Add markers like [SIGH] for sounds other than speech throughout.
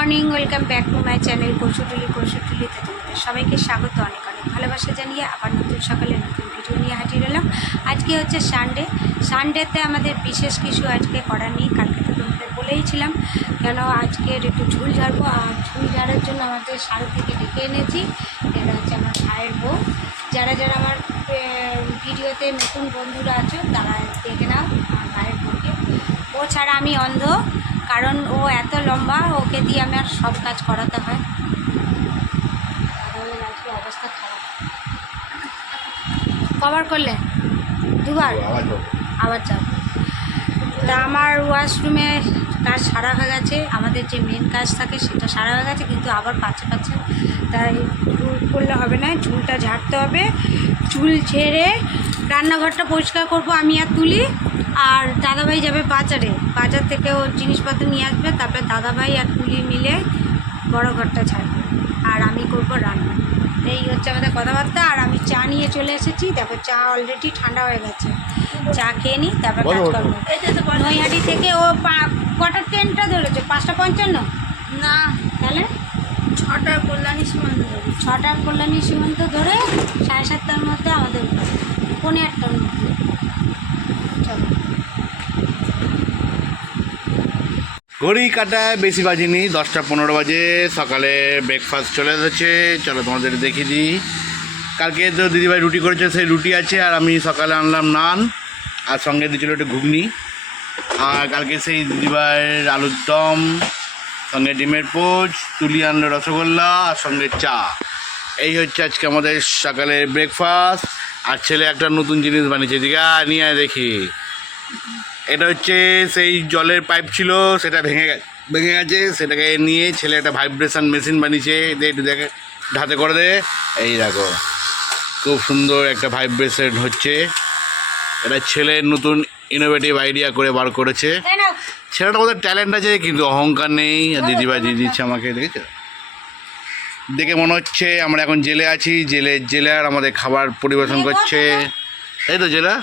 Morning, welcome back to my channel Kaushutuli কৌশুটুলিতে তোমাদের সবাইকে স্বাগত, অনেক অনেক ভালোবাসা জানিয়ে আবার নতুন সকালে নতুন ভিডিও নিয়ে হাজির হলাম। আজকে হচ্ছে সানডে সানডেতে আমাদের বিশেষ কিছু আজকে করার নেই, কালকে তো তোমাদের বলেইছিলাম কেন আজকের একটু ঝুল ঝাড়বো, আর ঝুল ঝাড়ার জন্য আমাদের সারু থেকে ডেকে এনেছি। এটা হচ্ছে আমার ভাইয়ের বউ। যারা যারা আমার ভিডিওতে নতুন বন্ধুরা আছো, তারা দেখে নাও আমার ভাইয়ের বউকে। ও ছাড়া আমি অন্ধ। কারণ ও এত লম্বা ওকে দিয়ে আমার সব কাজ করাতে হয়। অবস্থা খারাপ। কভার করলে? দুবার? আবার যাব তা আমার ওয়াশরুমে কাজ সারা হয়ে গেছে। আমাদের যে মেন কাজ থাকে সেটা সারা হয়ে গেছে কিন্তু আবার পাচ্ছে পাচ্ছে। তাই চুল করলে হবে না চুলটা ঝাড়তে হবে। চুল ঝেড়ে রান্নাঘরটা পরিষ্কার করব আমি আর তুলি। আর দাদাভাই যাবে বাজারে। বাজার থেকে ও জিনিসপত্র নিয়ে আসবে তারপরে দাদাভাই আর তুলি মিলে বড় ঘরটা ছাড়বে। আর আমি করব রান্না। এই হচ্ছে আমাদের কথাবার্তা। আর আমি চা নিয়ে চলে এসেছি। তারপর চা অলরেডি ঠান্ডা হয়ে গেছে। চা খেয়ে নিই তারপর কাজ করব নৈহাটি থেকে ও পা- কটার ট্রেনটা ধরেছে? পাঁচটা পঞ্চান্ন? না তাহলে? ছটা কল্যাণী সীমান্ত ছটার কল্যাণী সীমান্ত ধরে সাড়ে সাতটার মধ্যে আমাদের পৌনে আটটার মধ্যে চলো ঘড়ি কাটায় বেশি বাজেনি, দশটা পনেরো বাজে, সকালে ব্রেকফাস্ট চলে এসেছে। চলো তোমাদের দেখিয়ে দিই। কালকে তো দিদিভাই রুটি করেছে, সেই রুটি আছে, আর আমি সকালে আনলাম নান, আর সঙ্গে দিয়েছিল একটু ঘুগনি। আর কালকে সেই দিদিভাইয়ের আলুর দম, সঙ্গে ডিমের পোচ, তুলি আনলো রসগোল্লা, আর সঙ্গে চা। এই হচ্ছে আজকে আমাদের সকালের ব্রেকফাস্ট আর ছেলে একটা নতুন জিনিস বানিয়েছে দিঘা নিয়ে দেখি। এটা হচ্ছে সেই জলের পাইপ ছিল সেটা ভেঙে গেছে। ভেঙে গেছে সেটাকে নিয়ে ছেলে একটা ভাইব্রেশন মেশিন বানিয়েছে দে একটু দেখে হাতে করে দে। এই দেখো খুব সুন্দর একটা ভাইব্রেশন হচ্ছে। এটা ছেলের নতুন ইনোভেটিভ আইডিয়া করে বার করেছে। ছেলেটার মধ্যে ট্যালেন্ট আছে কিন্তু অহংকার নেই। আর দিদিভাই দিয়ে দিচ্ছে আমাকে দেখেছ? দেখে মনে হচ্ছে আমরা এখন জেলে আছি জেলে জেলার আমাদের খাবার পরিবেশন করছে। তাই তো জেলা।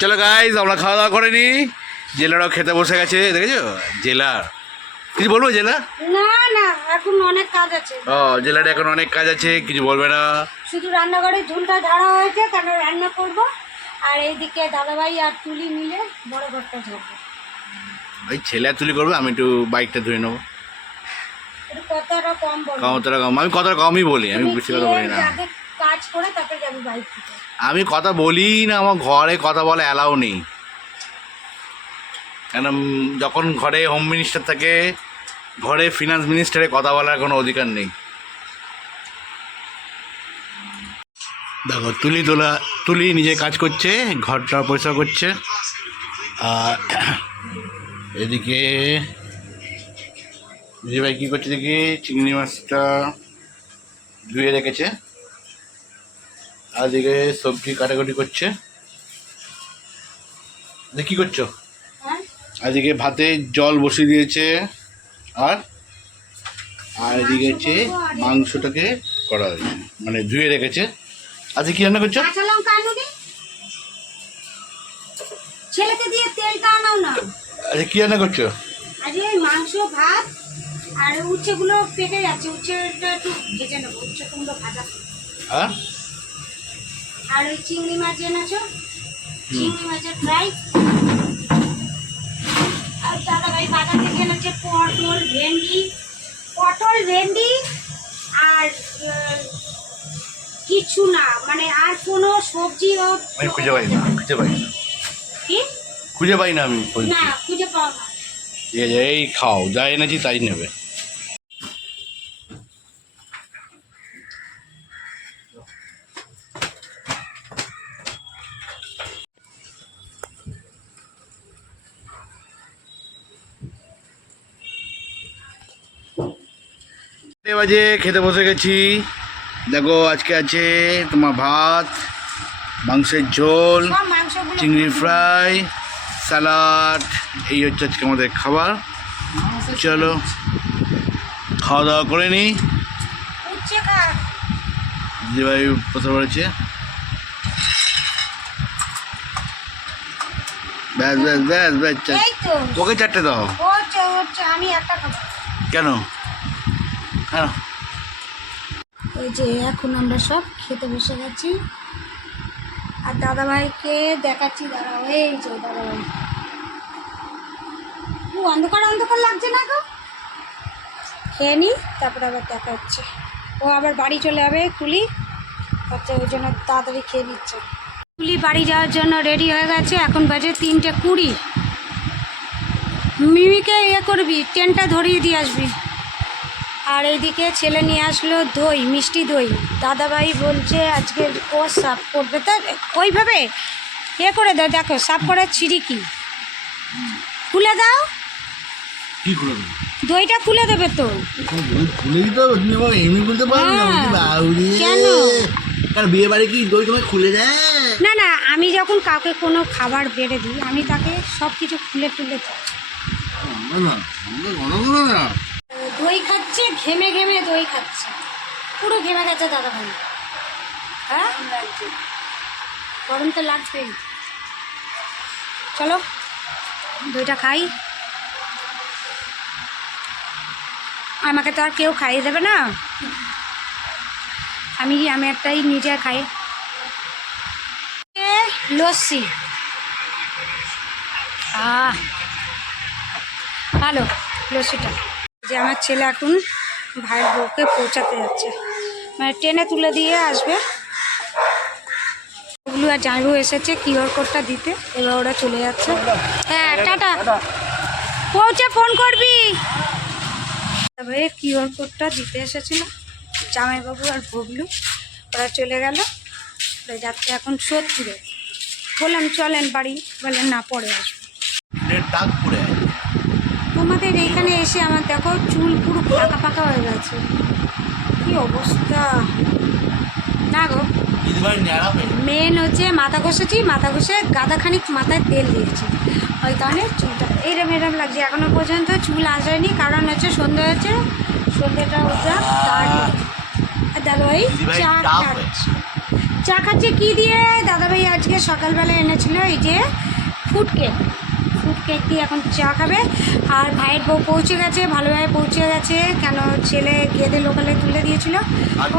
চলো গাইজ আমরা খাওয়া দাওয়া করে নিই। জেলারাও খেতে বসে গেছে দেখেছ? জেলার কিছু বলব জেলা? না না এখন অনেক কাজ আছে। ও জেলার এখন অনেক কাজ আছে কিছু বলবে না? শুধু রান্নাঘরে ঝুলটা ঝাড়া হয়েছে কারণ রান্না করব। আর এইদিকে দাদাভাই আর তুলি মিলে বড় ঘরটা ঝাড়বো। ওই ছেলে তুলি করবে আমি একটু বাইকটা ধুয়ে নেব। কতটা কম বলো। কতটা কম আমি কতটা কমই বলি আমি বেশি কথা বলি না। কাজ করে তারপরে যাবি বাইক আমি কথা বলি না, আমার ঘরে কথা বলা অ্যালাউ নেই। কেন যখন ঘরে হোম মিনিস্টার থাকে, ঘরে ফিনান্স মিনিস্টারে কথা বলার কোনো অধিকার নেই। দেখো, তুলি তোলা, তুলি নিজে কাজ করছে, ঘরটা পরিষ্কার করছে। আর এদিকে দিদিভাই কী করছে দেখি, চিংড়ি মাছটা ধুয়ে রেখেছে। এদিকে সবজি কাটাকাটি করছে। কি করছ? হ্যাঁ? আজকে ভাতে জল বসিয়ে দিয়েছে আর আর এদিকে হচ্ছে মাংসটাকে করা হয়েছে মানে ধুয়ে রেখেছে। আজকে কি রান্না করছ? ছেলেকে দিয়ে না। আজকে কি রান্না করছ? আজকে মাংস ভাত আর উচ্ছেগুলো পেকে যাচ্ছে উচ্ছেটা একটু ভেজে নেব উচ্ছে কুমড়ো ভাজা। হ্যাঁ আর ওই চিংড়ি মাছ এনেছো চিংড়ি মাছের ফ্রাই। আর দাদা ভাই বাজার থেকে এনেছে পটল ভেন্ডি পটল ভেন্ডি আর কিছু না। মানে আর কোনো সবজি আমি খুঁজে পাই না খুঁজে পাই না। কি? খুঁজে পাই না আমি না খুঁজে পাও না। এই খাও যা এনেছি তাই নেবে। বাজে খেতে বসে গেছি। দেখো আজকে আছে তোমার ভাত মাংসের ঝোল চিংড়ি ফ্রাই স্যালাড এই হচ্ছে আজকে আমাদের খাবার। চলো খাওয়া দাওয়া করে নিই দিদিভাই কথা বলেছে। ব্যাস ব্যাস ব্যাস ব্যাস এই চারটে দাও। আমি একটা কেন? এই যে এখন আমরা সব খেতে বসে গেছি। আর দাদাভাইকে দেখাচ্ছি দাঁড়াও এই যে দাদাভাই। ও, অন্ধকার অন্ধকার লাগছে না গো? খেয়ে নি, তারপরে আবার দেখা হচ্ছে ও আবার বাড়ি চলে যাবে কুলি হচ্ছে ওই জন্য তাড়াতাড়ি খেয়ে নিচ্ছে। কুলি বাড়ি যাওয়ার জন্য রেডি হয়ে গেছে, এখন বাজে তিনটে কুড়ি। মিমিকে ইয়ে করবি, ট্রেনটা ধরিয়ে দিয়ে আসবি। আর এইদিকে ছেলে নিয়ে আসলো দই মিষ্টি দই দাদাভাই বলছে আজকে ও সাফ করবে তা ওইভাবে এ করে দাও দেখো সাফ করার ছিঁড়ি কি খুলে দাও কি করে দেবো দইটা খুলে দেবে তো খুলে দিতে হবে তুমি এমনি বলতে পারবে না হ্যাঁ। কেন? কারণ বিয়ে বাড়ি কি দই তোমায় খুলে দেয় না না আমি যখন কাউকে কোনো খাবার বেড়ে দিই আমি তাকে সব কিছু খুলে টুলে দিই না না না দই খাচ্ছে, ঘেমে ঘেমে দই খাচ্ছে। পুরো ঘেমে গেছে দাদা ভাই হ্যাঁ? গরম তো লাগবেই। চলো, দইটা খাই। আমাকে তো আর কেউ খাইয়ে দেবে না। আমি আমি একটাই নিজে খাই। লস্যি। আহ, ভালো, লস্যিটা। যে আমার ছেলে এখন ভাইয়ের বউকে পৌঁছাতে যাচ্ছে। মানে ট্রেনে তুলে দিয়ে আসবে। ওগুলো আর জামাইবু এসেছে কিউআর কোডটা দিতে, এবার ওরা চলে যাচ্ছে। হ্যাঁ টাটা। পৌঁছে ফোন করবি। তবে কিউআর কোডটা দিতে এসেছিল জামাইবাবু আর বগলু। ওরা চলে গেল। ওরা যাচ্ছে এখন সোদপুরে বললাম, চলেন বাড়ি। বলেন না, পরে আসব। তোমাদের এখানে এসে আমার দেখো চুল পুরো ফাঁকা ফাঁকা হয়ে গেছে। কি অবস্থা? না গো। মেন হচ্ছে মাথা ঘষেছি মাথা ঘষে গাদা খানিক মাথায় তেল দিয়েছি। ওই কারণে চুলটা এইরকম এরম লাগছে এখনও পর্যন্ত চুল আসেনি। কারণ হচ্ছে সন্ধে হচ্ছে সন্ধেটা তার দাদাভাই চা খাচ্ছে। চা খাচ্ছে কি দিয়ে? দাদাভাই আজকে সকালবেলা এনেছিল এই যে ফুড কেক ফুড কেক দিয়ে এখন চা খাবে। আর ভাইয়ের বউ পৌঁছে গেছে ভালোভাবে পৌঁছে গেছে। কেন ছেলে গেদে লোকালে তুলে দিয়েছিল? ও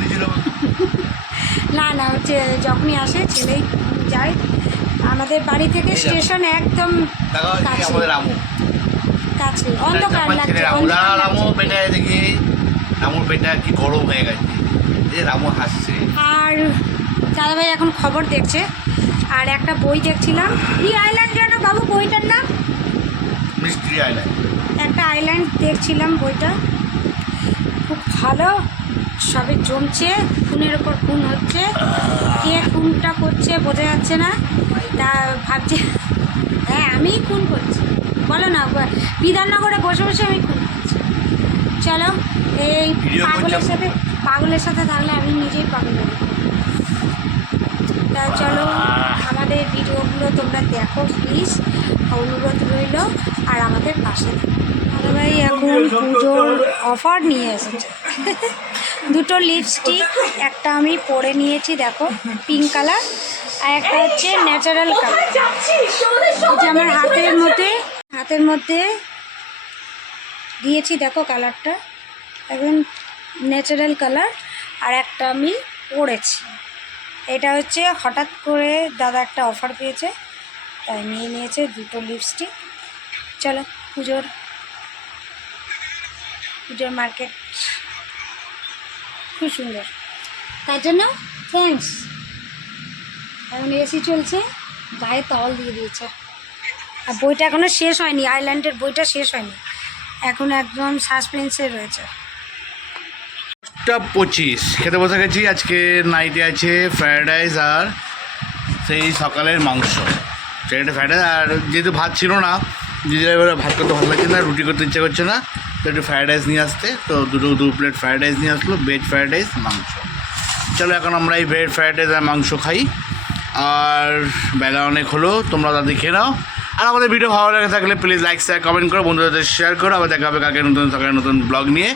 দিয়েছিল? [LAUGHS] না না হচ্ছে যখনই আসে ছেলেই যায়। আমাদের বাড়ি থেকে স্টেশন একদম কাছে। রামু? কাছে অন্ধকার লাগছে রামুর পেটে কি গরম হয়ে গেছে। এই রামু হাসছে। আর দাদাভাই এখন খবর দেখছে। আর একটা বই দেখছিলাম। কি আইল্যান্ড জানো বাবু বইটার নাম? মিষ্টি আইল্যান্ড একটা আইল্যান্ড দেখছিলাম বইটা। খুব ভালো। সবে জমছে খুনের ওপর খুন হচ্ছে। কে খুনটা করছে বোঝা যাচ্ছে না। তা ভাবছে হ্যাঁ আমিই খুন করছি। বলো না বিধাননগরে বসে বসে আমি খুন করছি। চলো এই পাগলের সাথে পাগলের সাথে থাকলে আমি নিজেই পাগল তা চলো আমাদের ভিডিওগুলো তোমরা দেখো প্লিজ অনুরোধ রইল। আর আমাদের পাশে থেকো। ভাই এখন পুজোর অফার নিয়ে এসেছে। [LAUGHS] দুটো লিপস্টিক একটা আমি পরে নিয়েছি দেখো পিঙ্ক কালার আর একটা হচ্ছে ন্যাচারাল কালার যে আমার হাতের মধ্যে হাতের মধ্যে দিয়েছি দেখো কালারটা এখন ন্যাচারাল কালার আর একটা আমি পরেছি। এটা হচ্ছে হঠাৎ করে দাদা একটা অফার পেয়েছে, তাই নিয়ে নিয়েছে দুটো লিপস্টিক চলো পুজোর পুজোর মার্কেট খুব সুন্দর। তার জন্য থ্যাংকস এখন এসি চলছে, গায়ে তল দিয়ে দিয়েছে। আর বইটা এখনও শেষ হয়নি আইল্যান্ডের বইটা শেষ হয়নি। এখন একদম সাসপেন্সে রয়েছে। টা পঁচিশ। খেতে বসে গেছি, আজকে নাইটে আছে ফ্রায়েড রাইস আর সেই সকালের মাংস। সেটা ফ্রায়েড রাইস আর যেহেতু ভাত ছিল না দিদিরা এবারে ভাত করতে ভালো লাগছে না, রুটি করতে ইচ্ছে করছে না, তো একটু ফ্রায়েড রাইস নিয়ে আসতে। তো দুটো, দু প্লেট ফ্রায়েড রাইস নিয়ে আসলো ভেজ ফ্রায়েড রাইস মাংস। চলো এখন আমরা এই ভেজ ফ্রায়েড রাইস আর মাংস খাই। আর বেলা অনেক হলো, তোমরা তাদের খেয়ে নাও। আর আমাদের ভিডিও ভালো লাগে থাকলে প্লিজ লাইক শেয়ার কমেন্ট করো, বন্ধুদের শেয়ার করো। আবার দেখা হবে কাকে নতুন সকালে নতুন ব্লগ নিয়ে।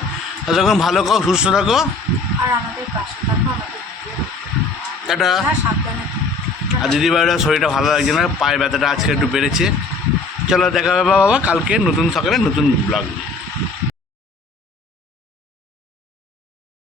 যখন ভালো খাও সুস্থ থাকো। আর আমাদের পাশে থাকো আমাদের টাটা। শরীরটা ভালো লাগছে না পায়ের ব্যথাটা আজকে একটু বেড়েছে চলো দেখা হবে বাবা কালকে নতুন সকালে নতুন ব্লগ